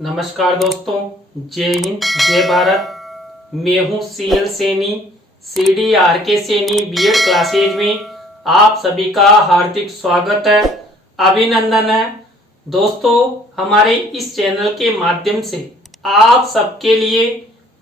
नमस्कार दोस्तों, जय हिंद जय भारत। मैं हूं CL Saini, CDRK Saini BEd classes में आप सभी का हार्दिक स्वागत है, अभिनंदन है। दोस्तों, हमारे इस चैनल के माध्यम से आप सबके लिए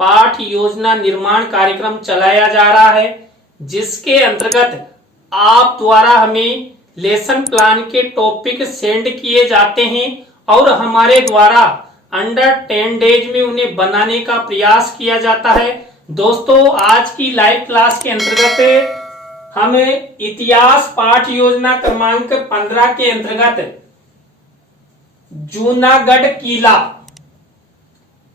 पाठ योजना निर्माण कार्यक्रम चलाया जा रहा है, जिसके अंतर्गत आप द्वारा हमें लेसन प्लान के टॉपिक सेंड किए जाते हैं और हमारे द्वारा अंडर 10 डेज में उन्हें बनाने का प्रयास किया जाता है। दोस्तों, आज की लाइव क्लास के अंतर्गत हम इतिहास पाठ योजना क्रमांक 15 के अंतर्गत जूनागढ़ किला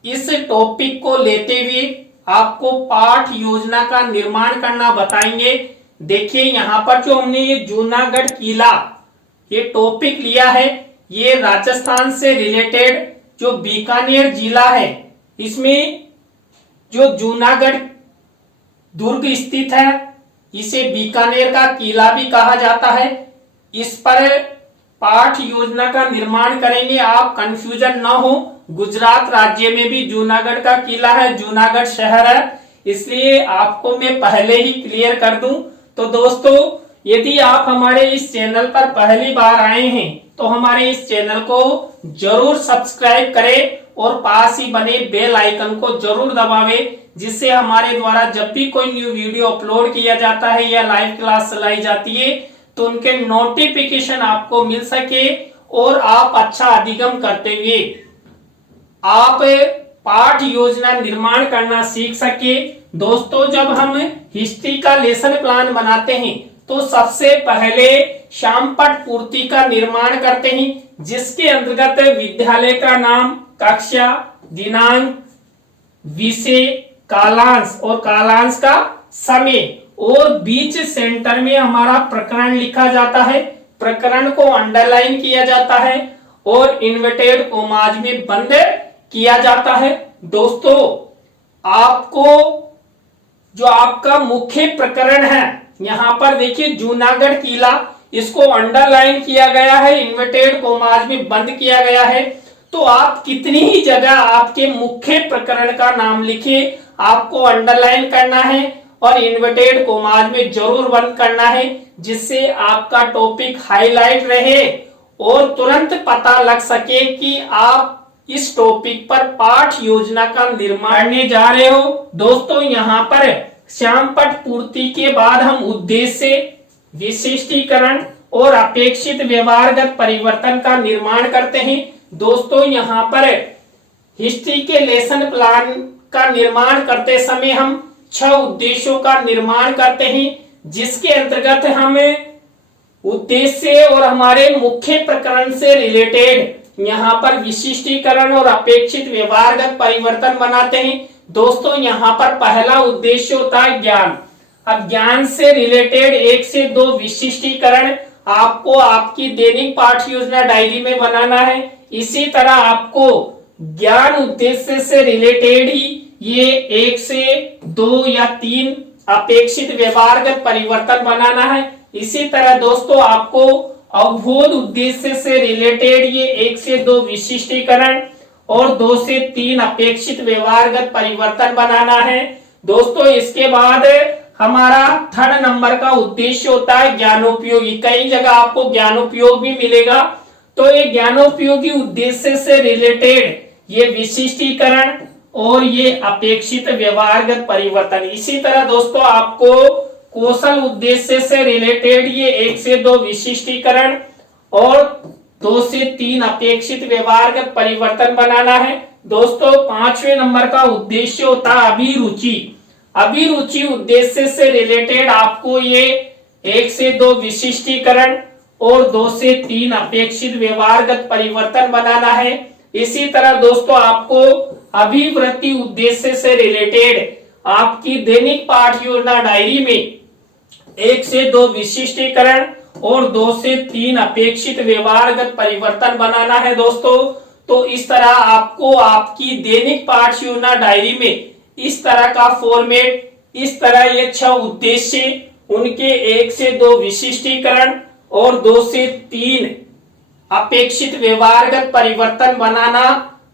इस टॉपिक को लेते हुए आपको पाठ योजना का निर्माण करना बताएंगे। देखिए, यहाँ पर जो हमने ये जूनागढ़ किला ये टॉपिक लिया है, ये राजस्थान से रिलेटेड जो बीकानेर जिला है, इसमें जो जूनागढ़ दुर्ग स्थित है, इसे बीकानेर का किला भी कहा जाता है। इस पर पाठ योजना का निर्माण करेंगे, आप कंफ्यूजन ना हो। गुजरात राज्य में भी जूनागढ़ का किला है, जूनागढ़ शहर है, इसलिए आपको मैं पहले ही क्लियर कर दूं। तो दोस्तों, यदि आप हमारे इस चैनल पर पहली बार आए हैं तो हमारे इस चैनल को जरूर सब्सक्राइब करें और पास ही बने बेल आइकन को जरूर दबावें, जिससे हमारे द्वारा जब भी कोई न्यू वीडियो अपलोड किया जाता है या लाइव क्लास चलाई जाती है तो उनके नोटिफिकेशन आपको मिल सके और आप अच्छा अधिगम करते हुए आप पाठ योजना निर्माण करना सीख सके। दोस्तों, जब हम हिस्ट्री का लेसन प्लान बनाते हैं तो सबसे पहले शामपट पूर्ति का निर्माण करते हैं, जिसके अंतर्गत विद्यालय का नाम, कक्षा, दिनांक, विषय, कालांश और कालांश का समय और बीच सेंटर में हमारा प्रकरण लिखा जाता है। प्रकरण को अंडरलाइन किया जाता है और इन्वर्टेड कॉमाज में बंद किया जाता है। दोस्तों, आपको जो आपका मुख्य प्रकरण है, यहाँ पर देखिए जूनागढ़ किला, इसको अंडरलाइन किया गया है, इन्वर्टेड कॉमाज में बंद किया गया है। तो आप कितनी ही जगह आपके मुख्य प्रकरण का नाम लिखे, आपको अंडरलाइन करना है और इन्वर्टेड कॉमाज में जरूर बंद करना है, जिससे आपका टॉपिक हाईलाइट रहे और तुरंत पता लग सके कि आप इस टॉपिक पर पाठ योजना का निर्माण करने जा रहे हो। दोस्तों, यहाँ पर श्यामपट पूर्ति के बाद हम उद्देश्य, विशिष्टीकरण और अपेक्षित व्यवहारगत परिवर्तन का निर्माण करते हैं। दोस्तों, यहाँ पर हिस्ट्री के लेसन प्लान का निर्माण करते समय हम 6 उद्देश्यों का निर्माण करते हैं, जिसके अंतर्गत हम उद्देश्य और हमारे मुख्य प्रकरण से रिलेटेड यहाँ पर विशिष्टीकरण और अपेक्षित व्यवहारगत परिवर्तन बनाते हैं। दोस्तों, यहाँ पर पहला उद्देश्य होता है ज्ञान। अब ज्ञान से रिलेटेड 1 से 2 विशिष्टीकरण आपको आपकी दैनिक पाठ योजना डायरी में बनाना है। इसी तरह आपको ज्ञान उद्देश्य से रिलेटेड ही ये 1 से 2 या 3 अपेक्षित व्यवहारगत परिवर्तन बनाना है। इसी तरह दोस्तों, आपको अवबोध उद्देश्य से रिलेटेड ये 1 से 2 विशिष्टीकरण और 2 से 3 अपेक्षित व्यवहारगत परिवर्तन बनाना है। दोस्तों, इसके बाद हमारा 3rd नंबर का उद्देश्य होता है ज्ञानोपयोगी। कई जगह आपको ज्ञानोपयोग भी मिलेगा, तो ये ज्ञानोपयोगी उद्देश्य से रिलेटेड ये विशिष्टीकरण और ये अपेक्षित व्यवहारगत परिवर्तन। इसी तरह दोस्तों, आपको कौशल उद्देश्य से रिलेटेड ये 1 से 2 विशिष्टीकरण और 2 से 3 अपेक्षित व्यवहारगत परिवर्तन बनाना है। दोस्तों, 5वें नंबर का उद्देश्य होता है अभिरुचि। अभिरुचि उद्देश्य से रिलेटेड आपको ये 1 से 2 विशिष्टीकरण और 2 से 3 अपेक्षित व्यवहारगत परिवर्तन बनाना है। इसी तरह दोस्तों, आपको अभिवृत्ति उद्देश्य से रिलेटेड आपकी दैनिक पाठ योजना डायरी में 1 से 2 विशिष्टीकरण और 2 से 3 अपेक्षित व्यवहारगत परिवर्तन बनाना है। दोस्तों, तो इस तरह आपको आपकी दैनिक पाठ योजना डायरी में इस तरह का फॉर्मेट, इस तरह ये 6 उद्देश्य, उनके 1 से 2 विशिष्टीकरण और 2 से 3 अपेक्षित व्यवहारगत परिवर्तन बनाना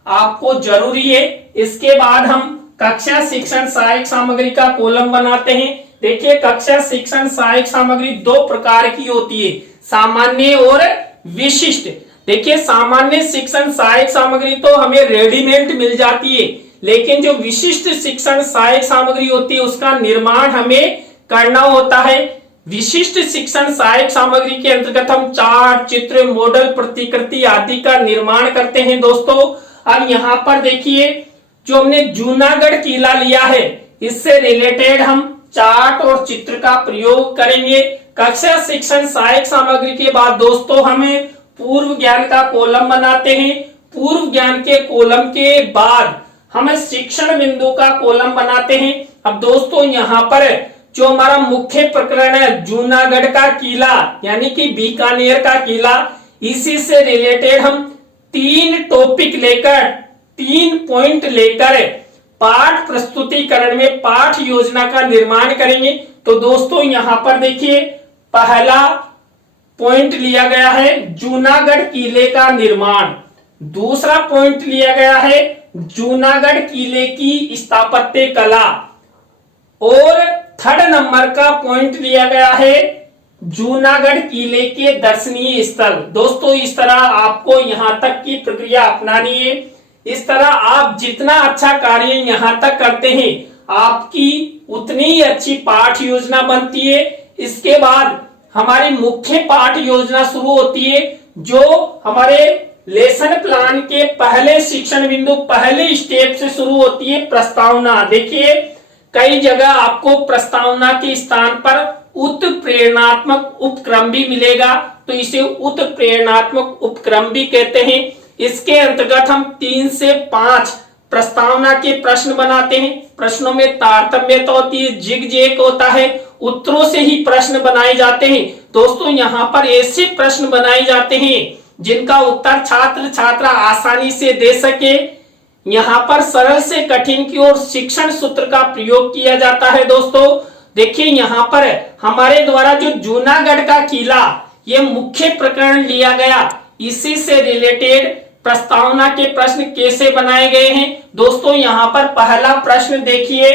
आपको जरूरी है। इसके बाद हम कक्षा शिक्षण सहायक सामग्री का कॉलम बनाते हैं। देखिए कक्षा शिक्षण सहायक सामग्री दो प्रकार की होती है, सामान्य और विशिष्ट। देखिए सामान्य शिक्षण सहायक सामग्री तो हमें रेडीमेड मिल जाती है, लेकिन जो विशिष्ट शिक्षण सहायक सामग्री होती है उसका निर्माण हमें करना होता है। विशिष्ट शिक्षण सहायक सामग्री के अंतर्गत हम चार्ट, चित्र, मॉडल, प्रतिकृति आदि का निर्माण करते हैं दोस्तों। अब यहाँ पर देखिए जो हमने जूनागढ़ किला लिया है, इससे रिलेटेड हम चार्ट और चित्र का प्रयोग करेंगे। कक्षा शिक्षण सहायक सामग्री के बाद दोस्तों हमें पूर्व ज्ञान का कॉलम बनाते हैं। पूर्व ज्ञान के कॉलम के बाद हम शिक्षण बिंदु का कॉलम बनाते हैं। अब दोस्तों यहाँ पर जो हमारा मुख्य प्रकरण है जूनागढ़ का किला यानी कि बीकानेर का किला, इसी से रिलेटेड हम 3 टॉपिक लेकर 3 पॉइंट लेकर पाठ प्रस्तुतिकरण में पाठ योजना का निर्माण करेंगे। तो दोस्तों यहाँ पर देखिए पहला पॉइंट लिया गया है जूनागढ़ किले का निर्माण, दूसरा पॉइंट लिया गया है जूनागढ़ किले की स्थापत्य कला, और थर्ड नंबर का पॉइंट लिया गया है जूनागढ़ किले के दर्शनीय स्थल। दोस्तों इस तरह आपको यहां तक की प्रक्रिया अपनानी है। इस तरह आप जितना अच्छा कार्य यहां तक करते हैं आपकी उतनी ही अच्छी पाठ योजना बनती है। इसके बाद हमारी मुख्य पाठ योजना शुरू होती है जो हमारे लेसन प्लान के पहले शिक्षण बिंदु पहले स्टेप से शुरू होती है प्रस्तावना। देखिए कई जगह आपको प्रस्तावना के स्थान पर उत्प्रेरणात्मक उपक्रम भी मिलेगा, तो इसे उत्प्रेरणात्मक उपक्रम भी कहते हैं। इसके अंतर्गत हम 3 से 5 प्रस्तावना के प्रश्न बनाते हैं। प्रश्नों में तारतम्यता होती है, जिग-जैग होता है, उत्तरों से ही प्रश्न बनाए जाते हैं। दोस्तों यहाँ पर ऐसे प्रश्न बनाए जाते हैं जिनका उत्तर छात्र छात्रा आसानी से दे सके। यहाँ पर सरल से कठिन की ओर शिक्षण सूत्र का प्रयोग किया जाता है। दोस्तों देखिए यहाँ पर हमारे द्वारा जो जूनागढ़ का किला ये मुख्य प्रकरण लिया गया, इसी से रिलेटेड प्रस्तावना के प्रश्न कैसे बनाए गए हैं। दोस्तों यहाँ पर पहला प्रश्न देखिए,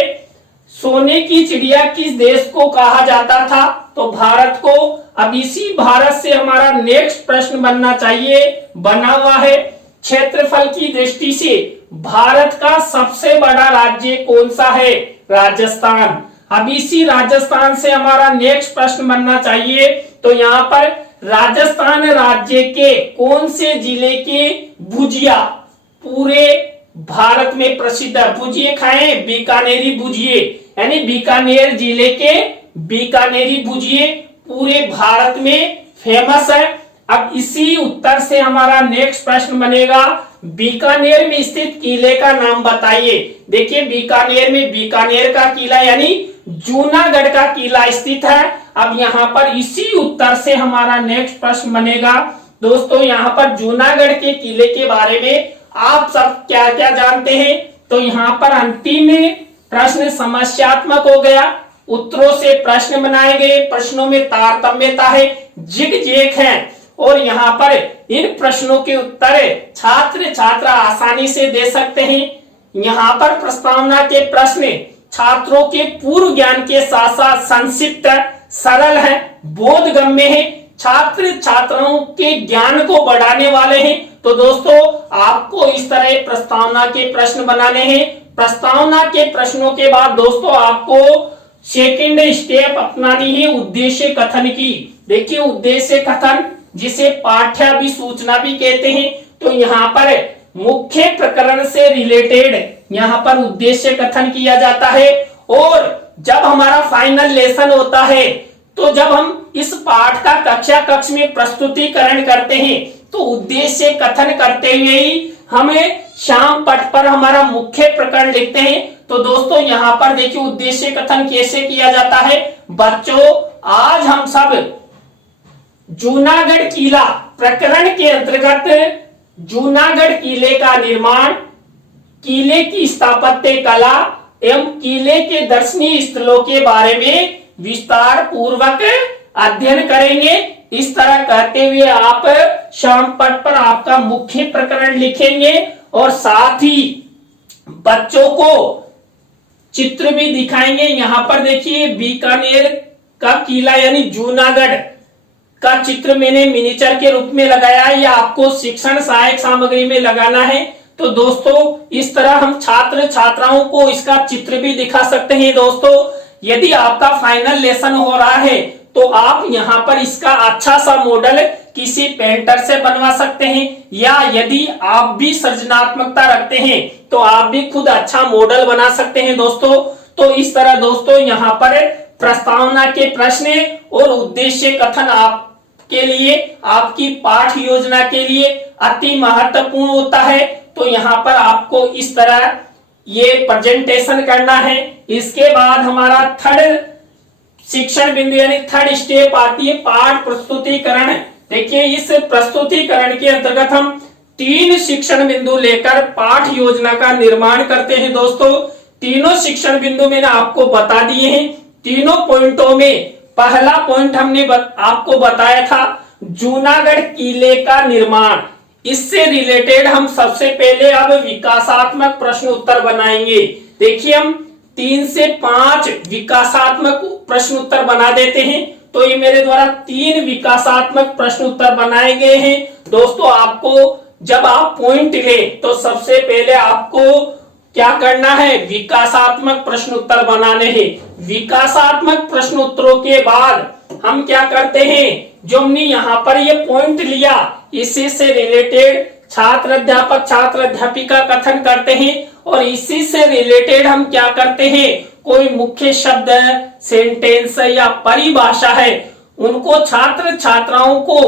सोने की चिड़िया किस देश को कहा जाता था? तो भारत को। अब इसी भारत से हमारा नेक्स्ट प्रश्न बनना चाहिए, बना हुआ है क्षेत्रफल की दृष्टि से भारत का सबसे बड़ा राज्य कौन सा है? राजस्थान। अब इसी राजस्थान से हमारा नेक्स्ट प्रश्न बनना चाहिए। तो यहाँ पर राजस्थान राज्य के कौन से जिले के भुजिया पूरे भारत में प्रसिद्ध है? भुजिए खाएं, बीकानेरी भुजिए, यानी बीकानेर जिले के बीकानेरी भुजिए पूरे भारत में फेमस है। अब इसी उत्तर से हमारा नेक्स्ट प्रश्न बनेगा, बीकानेर में स्थित किले का नाम बताइए। देखिए बीकानेर में बीकानेर का किला यानी जूनागढ़ का किला स्थित है। अब यहाँ पर इसी उत्तर से हमारा नेक्स्ट प्रश्न बनेगा। दोस्तों यहाँ पर जूनागढ़ के किले के बारे में आप सब क्या क्या जानते हैं? तो यहाँ पर अंतिम प्रश्न समस्यात्मक हो गया, उत्तरों से प्रश्न बनाए गए, प्रश्नों में तारतम्यता है, जिग-जैग है, और यहाँ पर इन प्रश्नों के उत्तर छात्र छात्रा आसानी से दे सकते हैं। यहाँ पर प्रस्तावना के प्रश्न छात्रों के पूर्व ज्ञान के साथ साथ संक्षिप्त, सरल है, बोधगम्य है, छात्र छात्राओं के ज्ञान को बढ़ाने वाले हैं। तो दोस्तों आपको इस तरह प्रस्तावना के प्रश्न बनाने हैं। प्रस्तावना के प्रश्नों के बाद दोस्तों आपको सेकंड स्टेप अपनानी है उद्देश्य कथन की। देखिए उद्देश्य कथन जिसे पाठ्याभिसूचना भी कहते हैं, तो यहाँ पर मुख्य प्रकरण से रिलेटेड यहाँ पर उद्देश्य कथन किया जाता है। और जब हमारा फाइनल लेसन होता है, तो जब हम इस पाठ का कक्षा कक्ष में प्रस्तुतिकरण करते हैं, तो उद्देश्य कथन करते हुए ही हमें शाम पट पर हमारा मुख्य प्रकरण लिखते हैं। तो दोस्तों यहाँ पर देखिए उद्देश्य कथन कैसे किया जाता है। बच्चों आज हम सब जूनागढ़ किला प्रकरण के अंतर्गत जूनागढ़ किले का निर्माण, किले की स्थापत्य कला एवं किले के दर्शनीय स्थलों के बारे में विस्तार पूर्वक अध्ययन करेंगे। इस तरह कहते हुए आप शाम पट पर आपका मुख्य प्रकरण लिखेंगे और साथ ही बच्चों को चित्र भी दिखाएंगे। यहां पर देखिए बीकानेर का किला यानी जूनागढ़ का चित्र मैंने मिनिएचर के रूप में लगाया है, या आपको शिक्षण सहायक सामग्री में लगाना है। तो दोस्तों इस तरह हम छात्र छात्राओं को इसका चित्र भी दिखा सकते हैं। दोस्तों यदि आपका फाइनल लेसन हो रहा है तो आप यहाँ पर इसका अच्छा सा मॉडल किसी पेंटर से बनवा सकते हैं, या यदि आप भी सृजनात्मकता रखते हैं तो आप भी खुद अच्छा मॉडल बना सकते हैं। दोस्तों तो इस तरह दोस्तों यहाँ पर प्रस्तावना के प्रश्न और उद्देश्य कथन आपके लिए, आपकी पाठ योजना के लिए अति महत्वपूर्ण होता है। तो यहाँ पर आपको इस तरह ये प्रेजेंटेशन करना है। इसके बाद हमारा थर्ड शिक्षण बिंदु यानी थर्ड स्टेप आती है पाठ प्रस्तुतिकरण। देखिए इस प्रस्तुतिकरण के अंतर्गत हम 3 शिक्षण बिंदु लेकर पाठ योजना का निर्माण करते हैं। दोस्तों तीनों शिक्षण बिंदु मैंने आपको बता दिए हैं। तीनों पॉइंटों में पहला पॉइंट हमने आपको बताया था जूनागढ़ किले का निर्माण। इससे रिलेटेड हम सबसे पहले अब विकासात्मक प्रश्न उत्तर बनाएंगे। देखिए हम 3 से 5 विकासात्मक प्रश्न उत्तर बना देते हैं। तो ये मेरे द्वारा 3 विकासात्मक प्रश्न उत्तर बनाए गए हैं। दोस्तों आपको जब आप पॉइंट ले तो सबसे पहले आपको क्या करना है, विकासात्मक प्रश्न उत्तर बनाने हैं। विकासात्मक प्रश्न उत्तरों के बाद हम क्या करते हैं, जो हमने यहाँ पर ये पॉइंट लिया इसी से रिलेटेड छात्र अध्यापक छात्र अध्यापिका कथन करते हैं, और इसी से रिलेटेड हम क्या करते हैं, कोई मुख्य शब्द सेंटेंस या परिभाषा है उनको छात्र छात्राओं को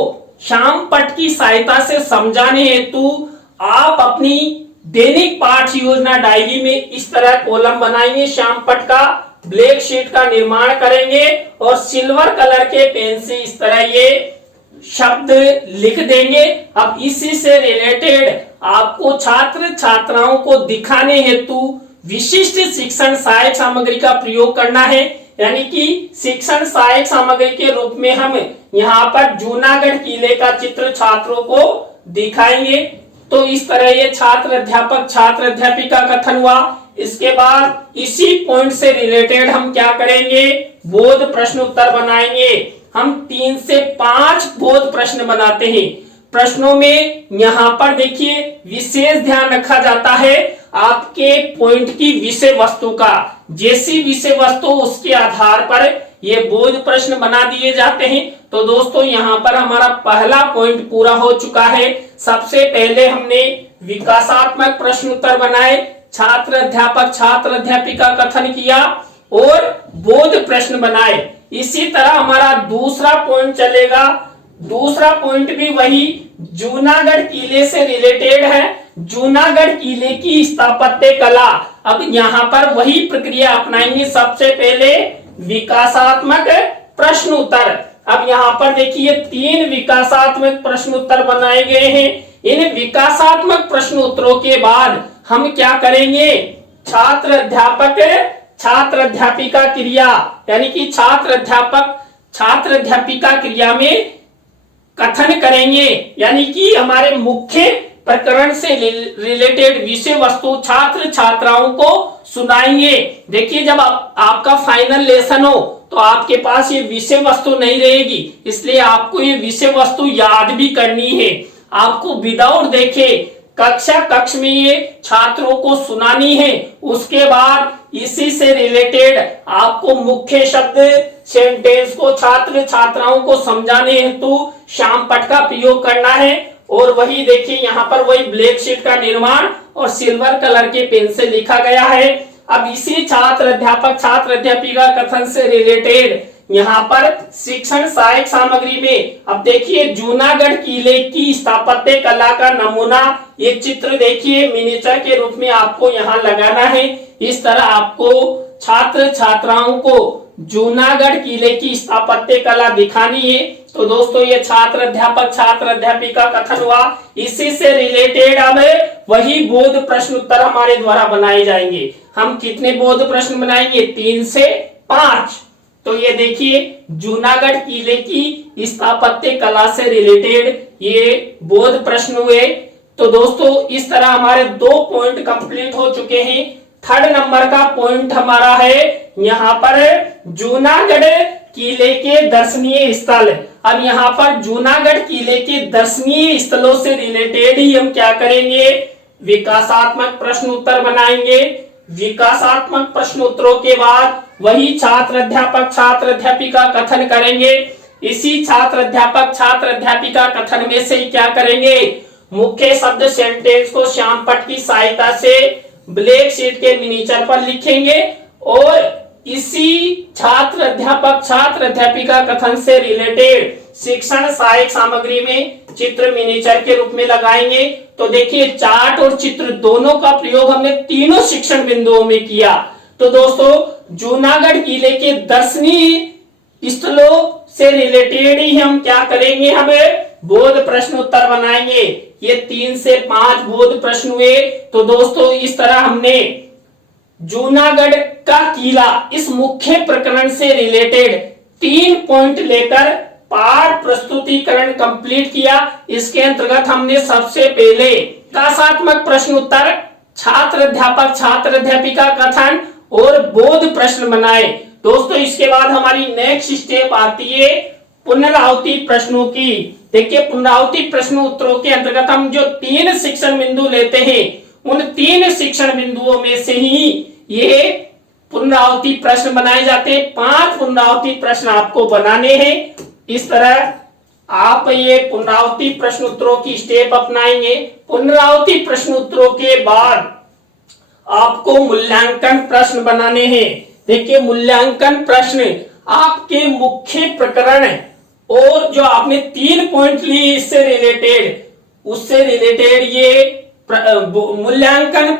श्याम पट की सहायता से समझाने हेतु आप अपनी दैनिक पाठ योजना डायरी में इस तरह कॉलम बनाएंगे। श्याम पट का ब्लैक शीट का निर्माण करेंगे और सिल्वर कलर के पेन से इस तरह ये शब्द लिख देंगे। अब इसी से रिलेटेड आपको छात्र छात्राओं को दिखाने हेतु विशिष्ट शिक्षण सहायक सामग्री का प्रयोग करना है। यानी कि शिक्षण सहायक सामग्री के रूप में हम यहाँ पर जूनागढ़ किले का चित्र छात्रों को दिखाएंगे। तो इस तरह ये छात्र अध्यापक छात्र अध्यापिका कथन हुआ। इसके बाद इसी पॉइंट से रिलेटेड हम क्या करेंगे, बोध प्रश्न उत्तर बनाएंगे। हम 3 से 5 बोध प्रश्न बनाते हैं। प्रश्नों में यहाँ पर देखिए विशेष ध्यान रखा जाता है आपके पॉइंट की विषय वस्तु का। जैसी विषय वस्तु उसके आधार पर ये बोध प्रश्न बना दिए जाते हैं। तो दोस्तों यहाँ पर हमारा पहला पॉइंट पूरा हो चुका है। सबसे पहले हमने विकासात्मक प्रश्न उत्तर बनाए, छात्र अध्यापक छात्र अध्यापिका कथन किया और बोध प्रश्न बनाए। इसी तरह हमारा दूसरा पॉइंट चलेगा। दूसरा पॉइंट भी वही जूनागढ़ किले से रिलेटेड है, जूनागढ़ किले की स्थापत्य कला। अब यहाँ पर वही प्रक्रिया अपनाएंगे। सबसे पहले विकासात्मक प्रश्न उत्तर। अब यहाँ पर देखिए 3 विकासात्मक प्रश्न उत्तर बनाए गए हैं। इन विकासात्मक प्रश्न उत्तरों के बाद हम क्या करेंगे, छात्र अध्यापक छात्र अध्यापिका क्रिया यानी कि छात्र अध्यापक छात्र अध्यापिका क्रिया में कथन करेंगे। यानी कि हमारे मुख्य प्रकरण से रिलेटेड विषय वस्तु छात्र छात्राओं को सुनाएंगे। देखिए जब आपका फाइनल लेसन हो तो आपके पास ये विषय वस्तु नहीं रहेगी, इसलिए आपको ये विषय वस्तु याद भी करनी है। आपको विदाउट देखे कक्ष में ये छात्रों को सुनानी है। उसके बाद इसी से रिलेटेड आपको मुख्य शब्द सेंटेंस को छात्र छात्राओं को समझाने हेतु श्याम पट का प्रयोग करना है। और वही देखिए यहाँ पर वही ब्लैक शीट का निर्माण और सिल्वर कलर के पेन से लिखा गया है। अब इसी छात्र अध्यापक छात्र अध्यापिका कथन से रिलेटेड यहाँ पर शिक्षण सहायक सामग्री में अब देखिए जूनागढ़ किले की स्थापत्य कला का नमूना ये चित्र देखिए मिनिएचर के रूप में आपको यहाँ लगाना है। इस तरह आपको छात्र छात्राओं को जूनागढ़ किले की स्थापत्य कला दिखानी है। तो दोस्तों ये छात्र अध्यापक छात्र अध्यापिका कथन हुआ। इसी से रिलेटेड अब वही बोध प्रश्न उत्तर हमारे द्वारा बनाए जाएंगे। हम कितने बोध प्रश्न बनाएंगे, 3 से 5। तो ये देखिए जूनागढ़ किले की स्थापत्य कला से रिलेटेड ये बोध प्रश्न हुए। तो दोस्तों इस तरह हमारे 2 पॉइंट कंप्लीट हो चुके हैं। थर्ड नंबर का पॉइंट हमारा है यहाँ पर जूनागढ़ किले के दर्शनीय स्थल। अब यहाँ पर जूनागढ़ किले के दर्शनीय स्थलों से रिलेटेड ही हम क्या करेंगे, विकासात्मक प्रश्न उत्तर बनाएंगे। विकासात्मक प्रश्न उत्तरों के बाद वही छात्र अध्यापक छात्र अध्यापिका कथन करेंगे। इसी छात्र अध्यापक छात्र अध्यापिका कथन में से ही क्या करेंगे, मुख्य शब्द सेंटेंस को श्याम पट्ट की सहायता से ब्लैक शीट के मिनीचर पर लिखेंगे और इसी छात्र अध्यापिका कथन से रिलेटेड शिक्षण सहायक सामग्री में चित्र मिनीचर के रूप में लगाएंगे। तो देखिए चार्ट और चित्र दोनों का प्रयोग हमने तीनों शिक्षण बिंदुओं में किया। तो दोस्तों जूनागढ़ किले के दर्शनीय स्थलों से रिलेटेड ही हम क्या करेंगे, हमें बोध प्रश्न उत्तर बनाएंगे। ये 3 से 5 बोध प्रश्न हुए। तो दोस्तों इस तरह हमने जूनागढ़ का किला इस मुख्य प्रकरण से रिलेटेड 3 पॉइंट लेकर पाठ प्रस्तुतिकरण कंप्लीट किया। इसके अंतर्गत हमने सबसे पहले विकासात्मक प्रश्न उत्तर, छात्र अध्यापक छात्र अध्यापिका कथन और बोध प्रश्न बनाए। दोस्तों इसके बाद हमारी नेक्स्ट स्टेप आती है पुनरावृत्ति प्रश्नों की। देखिए पुनरावृत्ति प्रश्न उत्तरों के अंतर्गत हम जो 3 शिक्षण बिंदु लेते हैं उन 3 शिक्षण बिंदुओं में से ही ये पुनरावृत्ति प्रश्न बनाए जाते हैं। 5 पुनरावृत्ति प्रश्न आपको बनाने हैं। इस तरह आप ये पुनरावृत्ति प्रश्न उत्तरों की स्टेप अपनाएंगे। पुनरावृत्ति प्रश्न उत्तरों के बाद आपको मूल्यांकन प्रश्न बनाने हैं। देखिए मूल्यांकन प्रश्न आपके मुख्य प्रकरण और जो आपने 3 पॉइंट लिए इससे रिलेटेड उससे रिलेटेड ये मूल्यांकन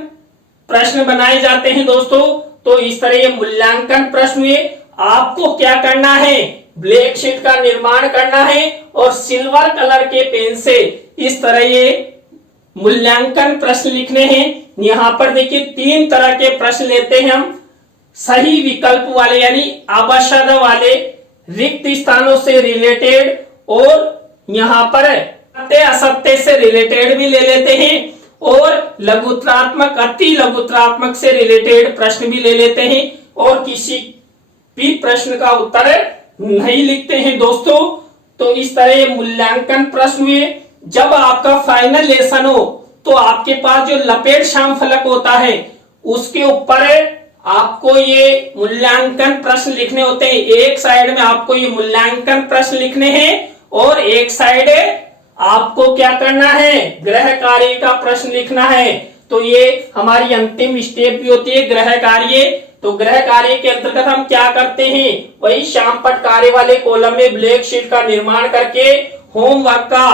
प्रश्न बनाए जाते हैं दोस्तों। तो इस तरह ये मूल्यांकन प्रश्न हुए। आपको क्या करना है, ब्लैक शीट का निर्माण करना है और सिल्वर कलर के पेन से इस तरह ये मूल्यांकन प्रश्न लिखने हैं। यहाँ पर देखिए 3 तरह के प्रश्न लेते हैं हम, सही विकल्प वाले यानी आवश्यक वाले, रिक्त स्थानों से रिलेटेड और यहाँ पर सत्य असत्य से रिलेटेड भी ले लेते हैं और लघुत्रात्मक अति लघुत्रात्मक से रिलेटेड प्रश्न भी ले लेते हैं और किसी भी प्रश्न का उत्तर नहीं लिखते हैं दोस्तों। तो इस तरह मूल्यांकन प्रश्न हुए। जब आपका फाइनल लेसन हो तो आपके पास जो लपेट श्याम फलक होता है उसके ऊपर आपको ये मूल्यांकन प्रश्न लिखने होते हैं। एक साइड में आपको ये मूल्यांकन प्रश्न लिखने हैं और एक साइड आपको क्या करना है, गृह कार्य का प्रश्न लिखना है। तो ये हमारी अंतिम स्टेप भी होती है गृह कार्य। तो गृह कार्य के अंतर्गत हम क्या करते हैं, वही श्याम पट्ट कार्य वाले कॉलम में ब्लैक शीट का निर्माण करके होमवर्क का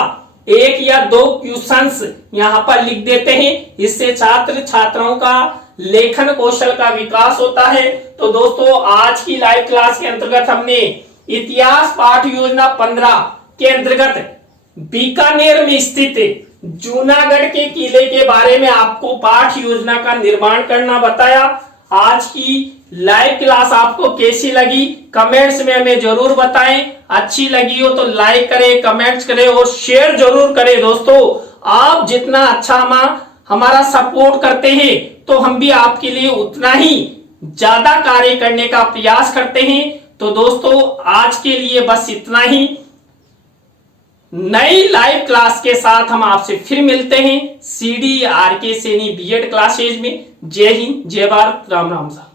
1 या 2 क्वेश्चंस यहाँ पर लिख देते हैं। इससे छात्र छात्राओं का लेखन कौशल का विकास होता है। तो दोस्तों आज की लाइव क्लास के अंतर्गत हमने इतिहास पाठ योजना 15 के अंतर्गत बीकानेर में स्थित जूनागढ़ के किले के बारे में आपको पाठ योजना का निर्माण करना बताया। आज की लाइव क्लास आपको कैसी लगी कमेंट्स में हमें जरूर बताएं। अच्छी लगी हो तो लाइक करें, कमेंट्स करें और शेयर जरूर करें। दोस्तों आप जितना अच्छा हमारा सपोर्ट करते हैं तो हम भी आपके लिए उतना ही ज्यादा कार्य करने का प्रयास करते हैं। तो दोस्तों आज के लिए बस इतना ही। नई लाइव क्लास के साथ हम आपसे फिर मिलते हैं CDRK सैनी BEd क्लासेज में। जय हिंद, जय भारत, राम राम साहब।